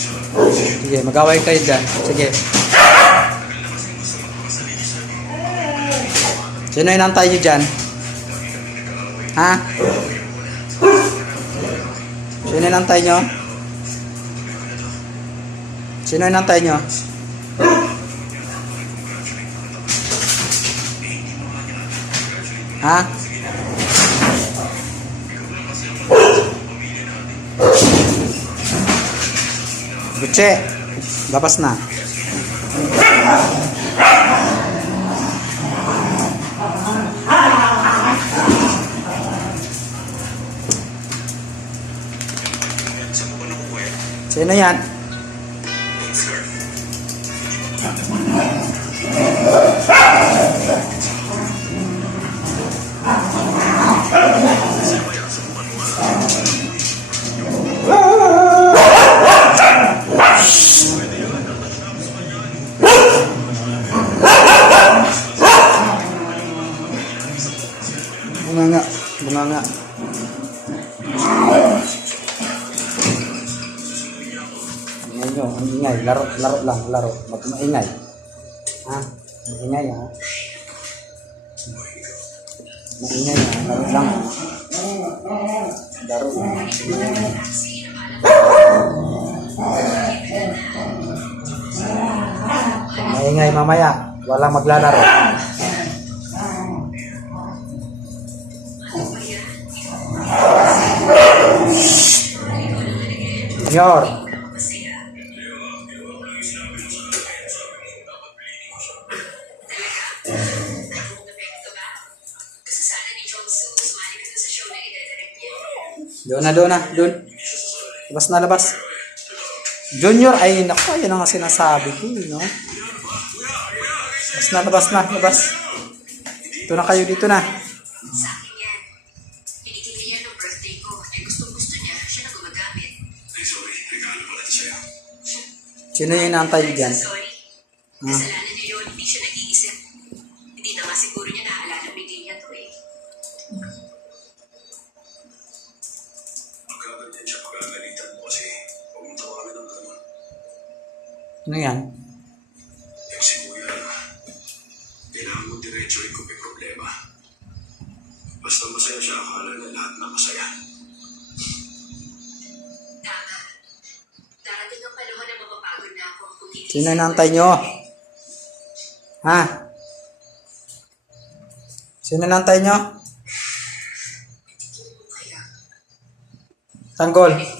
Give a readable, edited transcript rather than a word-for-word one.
Sige, mag-away kayo dyan. Sige. Sino inantay nyo dyan? Ha? Sino inantay nyo? Sino inantay nyo? Ha? Butche, labas na. Sino yan? Bunganga, bunganga. Ingay nyo, ang ingay. Laro lang, laro. Maingay. Ha? Maingay ha? Maingay ha? Laro lang. Laro lang. Maingay mamaya. Walang maglalaro. Senyor. Doon na. Labas na, labas. Junior, ay naku, yan ang sinasabi ko, no? Labas na. Dito na kayo, dito na. Sino yung inaantay niyo dyan? Kasalanan niya yun, hindi siya nag-iisip. Hindi naman siguro niya naalala bigay niya to eh. Magkagad din siya pagagalitan mo kasi huwag mong tawagan ng gano'n. Ano yan? Yung si Kuya, kailangan mo diretsuhin kung may problema. Basta masaya siya, akala na lahat na masaya. Tama. Darating ang panahon na mapapagod na ako kung hindi. Sino inaantay nyo? Ha? Sino inaantay nyo? Kaya, Tanggol.